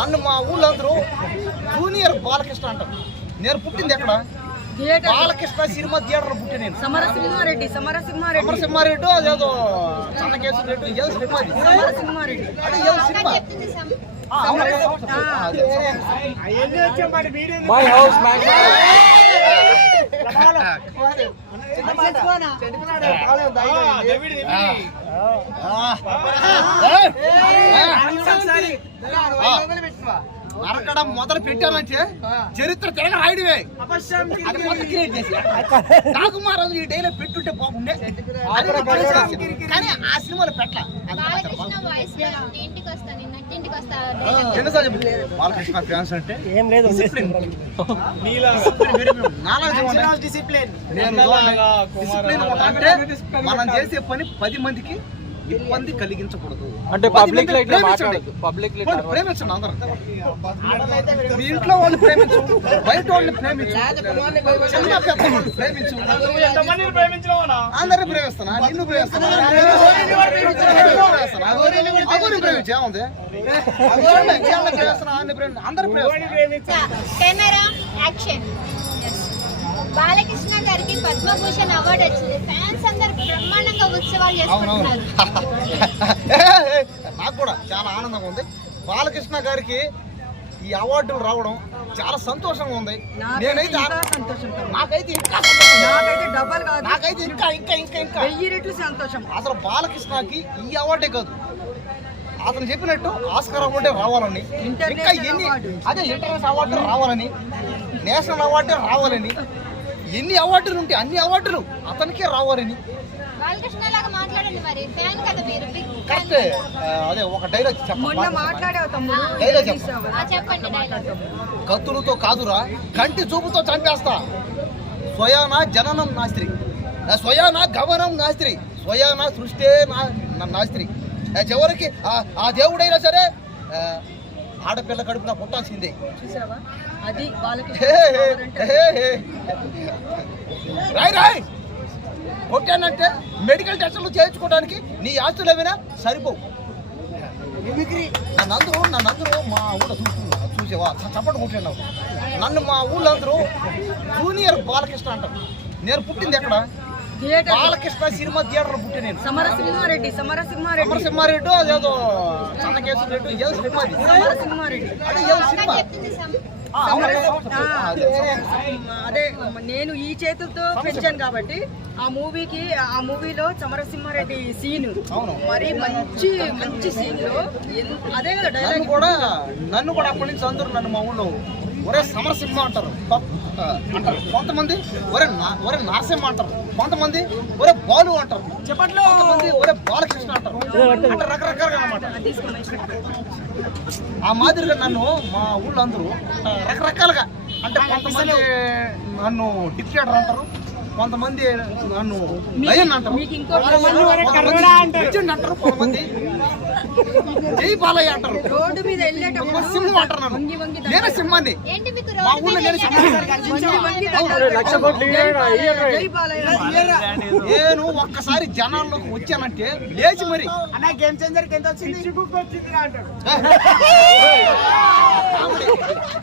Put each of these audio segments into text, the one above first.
నన్ను మా ఊళ్ళో అందరూ జూనియర్ బాలకృష్ణ అంటారు. నేను పుట్టింది ఎక్కడ? బాలకృష్ణ సినిమా థియేటర్ పుట్టి నేను. సమరసింహారెడ్డి అదేదో చన్నకేసు రెడ్డి ఏదో సినిమా అదే ఏదో సినిమా. మై హౌస్ నరకడం మొదలు పెట్టానంటే చరిత్ర తిరగ రాయడమే. అది మొదలు క్రియేట్ చేసి రాకుమారాజు ఈ డైలో పెట్టుంటే బాగుండే, కానీ ఆ సినిమాలో పెట్టాల. బాలకృష్ణ ఫ్యాన్స్ అంటే ఏం లేదు, డిసిప్లిన్ అంటే మనం చేసే పని 10 మందికి ఇబ్బంది కలిగించకూడదు. అంటే పబ్లిక్ ప్రేమించండి అందరూ. మీ ఇంట్లో వాళ్ళు ప్రేమించు, బయట వాళ్ళని ప్రేమించు, చిన్న పెద్ద వాళ్ళు ప్రేమించు. అందరిని ప్రేమిస్తానా? నిన్ను ప్రేమిస్తానా? అగుని ప్రేమించు ఏముంది? ప్రేమిస్తున్నా అందరు ప్రేమిస్తా. బాలకృష్ణ గారికి పద్మభూషణ్ అవార్డు వచ్చింది. ఫ్యాన్స్ అందరు బ్రహ్మాండంగా ఉత్సవాలు చేసుకుంటున్నారు. నాకు కూడా చాలా ఆనందంగా ఉంది. బాలకృష్ణ గారికి ఈ అవార్డులు రావడం చాలా సంతోషంగా ఉంది. నేనైతే నాకైతే ఇంకా 1000 రెట్లు సంతోషం. అసలు బాలకృష్ణకి ఈ అవార్డే కాదు, అతను చెప్పినట్టు ఆస్కార్ అవార్డే రావాలని, ఇంకా ఎన్ని అదే ఇంటర్నేషనల్ అవార్డు రావాలని, నేషనల్ అవార్డే రావాలని, ఎన్ని అవార్డులు ఉంటే అన్ని అవార్డులు అతనికే రావాలని. కరెక్ట్. అదే ఒక డైలాగ్ కత్తులతో కాదురా కంటి చూపుతో చంపేస్తా, స్వయాన జననం నాస్త్రి, స్వయాన గమనం నాస్త్రి, స్వయాన సృష్టే నాస్త్రి. చివరికి ఆ దేవుడైనా సరే ఆడపిల్ల కడుపున పుట్టాల్సిందే. రాయ్ కొట్టానంటే మెడికల్ టెస్టులు చేయించుకోవడానికి నీ ఆస్తులు ఏమైనా సరిపోవు. నన్నందరూ మా ఊళ్ళో చూసేవా చప్పటి కూర్చున్నావు. నన్ను మా ఊళ్ళో అందరూ జూనియర్ బాలకృష్ణ అంటారు. నేను పుట్టింది ఎక్కడ? బాలకృష్ణ సినిమా థియేటర్ పుట్టి నేను. సమరసింహారెడ్డి అదేదో చన్నకేసు రెడ్డి ఏదో సినిమా అదే ఏదో సినిమా. అదే నేను ఈ చేతులతో పెంచాను కాబట్టి ఆ మూవీలో సమరసింహారెడ్డి సీన్ మరి మంచి సీన్ లో అదే డైలాగ్ కూడా నన్ను కూడా అప్పటి నుంచి అందరూ నన్ను మా ఊళ్ళో ఒరే సమరసింహ అంటారు కొంతమంది, ఒరే నరసింహ అంటారు కొంతమంది, ఒరే బాలు అంటారు కొంతమంది, ఒరే బాలకృష్ణ అంటారు. అంటే రకరకాలుగా అన్నమాట. ఆ మాదిరిగా నన్ను మా ఊళ్ళో అందరూ రకరకాలుగా, అంటే కొంతమంది నన్ను డిక్టేటర్ అంటారు, కొంతమంది నన్ను లయన్ అంటారు, లెజెండ్ అంటారు, కొంతమంది జై బాలయ్య అంటారు, రోడ్డు మీద వెళ్ళేటప్పుడు సింహం అంటారు. నన్ను నేనే సింహాన్ని మా ఊళ్ళో నేను నేను ఒక్కసారి జనాల్లోకి వచ్చానంటే లేచి మరి గేమ్ చేంజర్ కింద వచ్చింది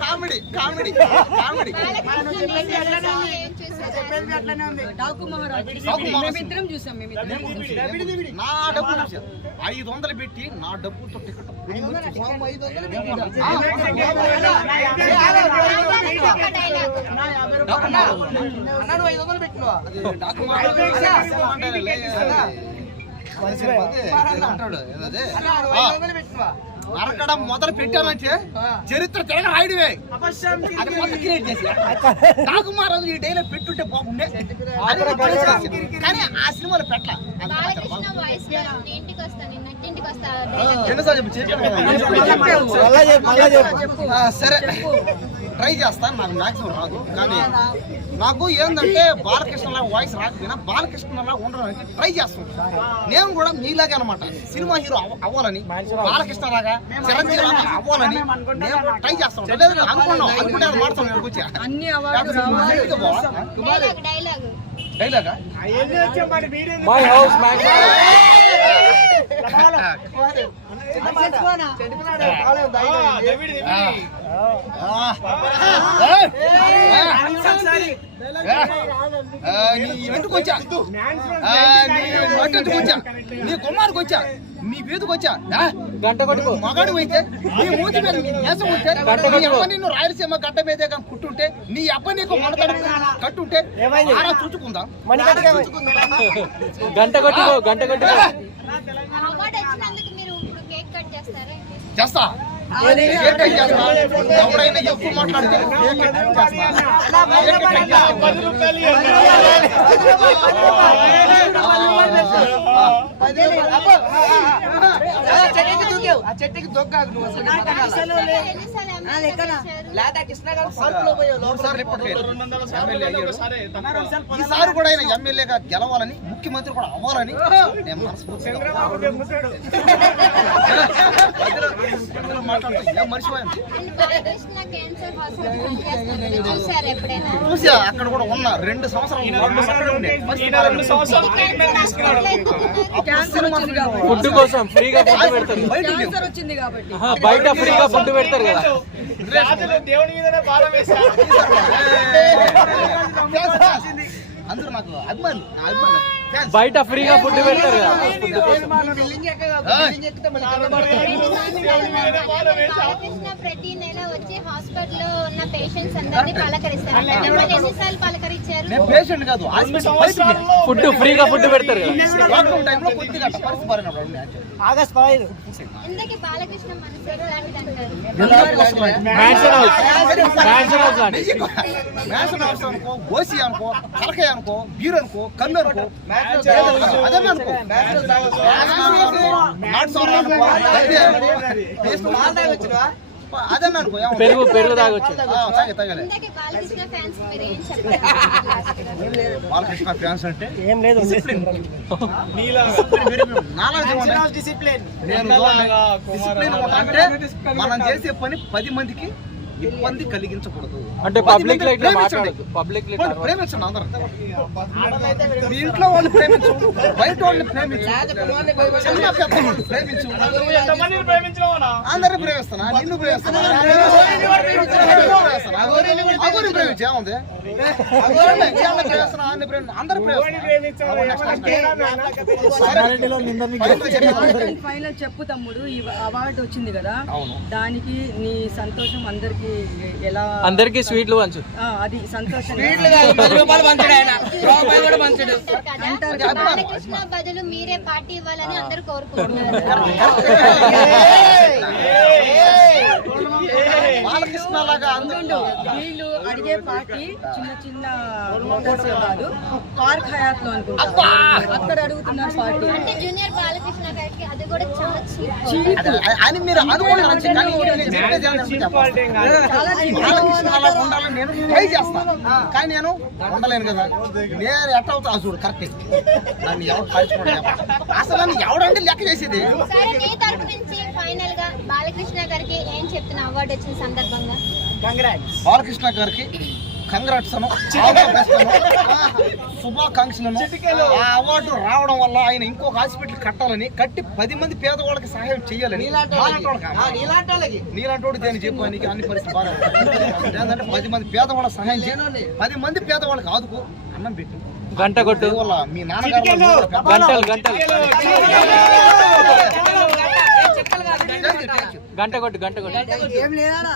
కామెడీ నా డబ్బు 500 పెట్టి నా డబ్బుతో టికెట్ నరకడం మొదలు పెట్టానంటే చరిత్ర తిరగ రాయడమే. అది మొదలు క్రియేట్ చేసి రాకుమారాజు ఈ డైలో పెట్టుంటే బాగుండే, కానీ ఆ సినిమాలో పెట్టాల. సరే ట్రై చేస్తాను, నాకు మ్యాక్సిమం రాదు, కానీ నాకు ఏంటంటే బాలకృష్ణలా వాయిస్ రాకపోయినా బాలకృష్ణలా ఉండడానికి ట్రై చేస్తాను. నేను కూడా మీలాగే అనమాట, సినిమా హీరో అవ్వాలని, బాలకృష్ణలాగా చిరంజీవి లాగా అవ్వాలని నేను ట్రై చేస్తాను. లేదు అనుకున్నాను, అనుకుంటే మాడతాను. నేను వచ్చా డైలాగా మై హౌస్ నీ ఇంటికి వచ్చా, నీ గుమ్మానికి వచ్చా, నీ వీధికి వచ్చా, గంట కొట్టుకో మగాడు అయితే నీ మూతి మీద నేసం ఉంటే, నీ అబ్బ నిన్ను రాయలసీమ గడ్డ మీదే కానీ కుట్టుంటే, నీ అబ్బ నీకు మనతడు కట్టుంటే ఆరా చూచుకుందాం. గంట కొట్టుకో గంట కొట్టుకో అవార్డు వచ్చినందుకు మీరు ఇప్పుడు కేక్ కట్ చేస్తారా? చేస్తా, కేక్ కట్ చేస్తా. ఎవరైనా ఎక్కువ మాట్లాడితే కేక్ కట్ చేస్తా. కేక్ కట్ చేస్తా. చెట్టుకి దొక్కాకు నువ్వు అసలు ఎన్నిసార్లు ఎమ్మెల్యే చేశారు? 3 సార్లు ఇప్పటికే ఎమ్మెల్యే అయ్యాడు. ఈసారి కూడా ఆయన ఎమ్మెల్యేగా గెలవాలని, ముఖ్యమంత్రి కూడా అవ్వాలని నేను మనస్ఫూర్తిగా మాట్లాడుతా. ఏం మర్చిపోయాను, బాలకృష్ణ క్యాన్సర్ హాస్పిటల్ పనిచేస్తున్నది చూసారు ఎప్పుడైనా? చూసా. అక్కడ కూడా ఉన్నా 2 సంవత్సరాలు ఉండే. క్యాన్సర్ హాస్పిటల్ ఎందుకు ఉన్నారు? ఫుడ్ కోసం ఫ్రీగా ఫుడ్ పెడతారు. క్యాన్సర్ వచ్చింది కాబట్టి బయట ఫ్రీగా ఫుడ్ పెడతారు కదా. దేవుడి మీదనే భారం వేసా. అందరూ నాకు అభిమానులు, నా అభిమానులు. Fans. బయట ఫ్రీగా ఫుడ్ పెడతారు కదా. బాలకృష్ణ ప్రతి నెల వచ్చి హాస్పిటల్లో ఉన్న పేషెంట్స్ అందరినీ పలకరిస్తారు. మిమ్మల్ని ఎన్నిసార్లు పలకరించారు? నేను పేషెంట్ కాదు, హాస్పిటల్ బయట ఫుడ్ ఫ్రీగా ఫుడ్ పెడతారు కదా. లాక్డౌన్ టైంలో కొద్దిగా పరిస్థితి బాగానే ఉంది. ఆగస్ట్ 15 ఎందుకు బాలకృష్ణ మనసు ఎట్లాంటిది అంటారు? మ్యాన్షన్ హౌస్ మ్యాన్షన్ హౌస్ లాంటి మ్యాన్షన్ హౌస్ అనుకో, ఓసి అనుకో, తలకాయ అనుకో, బీర్ అనుకో, కన్ను అనుకో, అదే అనుకో, నాటు సోర అనుకో, గడ్డి అనుకో, అదే అనుకో. పెరుగు తాగొచ్చు. తాగలే. ఇందాక బాలకృష్ణ ఫ్యాన్స్ మీరు ఏం చెప్తారు? బాలకృష్ణ ఫ్యాన్స్ అంటే ఏం లేదు డిసిప్లిన్. డిసిప్లిన్. నేను డిసిప్లిన్ అంటే మనం చేసే పని 10 మందికి ఇబ్బంది కలిగించకూడదు. అంటే పబ్లిక్ లో ఇట్లా మాట్లాడదు. పబ్లిక్ లో ప్రేమించండి అందరూ. మీ ఇంట్లో వాళ్ళని ప్రేమించు, బయట వాళ్ళని ప్రేమించు, చిన్న పెద్ద వాళ్ళని ప్రేమించు. అందరిని ప్రేమిస్తానా? నిన్ను ప్రేమిస్తానా? అగోరిని ప్రేమించు. ఏముంది? ప్రేమిస్తానా? అందరు ఫైనల్ చెప్పు తమ్ముడు, ఈ అవార్డు వచ్చింది కదా, అవును. దానికి నీ సంతోషం అందరికి ఎలా? అందరికి స్వీట్లు పంచు. అది సంతోషం కదా? బాలకృష్ణ బదులు మీరే పార్టీ ఇవ్వాలని అందరూ కోరుకుంటున్నారు. బాలకృష్ణ లాగా అందరూ వీళ్ళు అడిగే పార్టీ చిన్న చిన్న ఓటర్స్ కాదు, పార్క్ హయాత్ లో అనుకుంటా అక్కడ అడుగుతున్నారు పార్టీ. అంటే జూనియర్ బాలకృష్ణ గారికి అది కూడా చాలా చీప్. అని మీరు అనుకుంటారు. కానీ నేను చెప్పేది ఏంటంటే చెప్పాలి. చాలా చీప్. బాలకృష్ణ అలా ఉండాలని నేను ట్రై చేస్తాను, కానీ నేను ఉండలేను కదా. నేను ఎట్లా అవుతా చూడు కరెక్ట్. నన్ను ఎవరు పాల్చుకోండి, అసలు నన్ను ఎవడంటే లెక్క చేసేది. సరే, మీ తరపు నుంచి ఫైనల్ గా బాలకృష్ణ గారికి ఏం చెప్తున్నా అవార్డు వచ్చిన సందర్భంగా? బాలకృష్ణ గారికి కంగ్రాట్స్ అను, శుభాకాంక్షలను. ఆ అవార్డు రావడం వల్ల ఆయన ఇంకొక హాస్పిటల్ కట్టాలని, కట్టి 10 మంది పేదవాళ్ళకి సహాయం చేయాలని. నీలాంటి దేని చెప్పు, నీకు అన్ని పరిస్థితి బాగా ఏంటంటే 10 మంది పేదవాళ్ళ సహాయం చేయాలి, 10 మంది పేదవాళ్ళకి ఆదుకో, అన్నం పెట్టు. గంట కొట్టు. మీ నాన్నగారు గంట కొట్టు. ఏం లేదా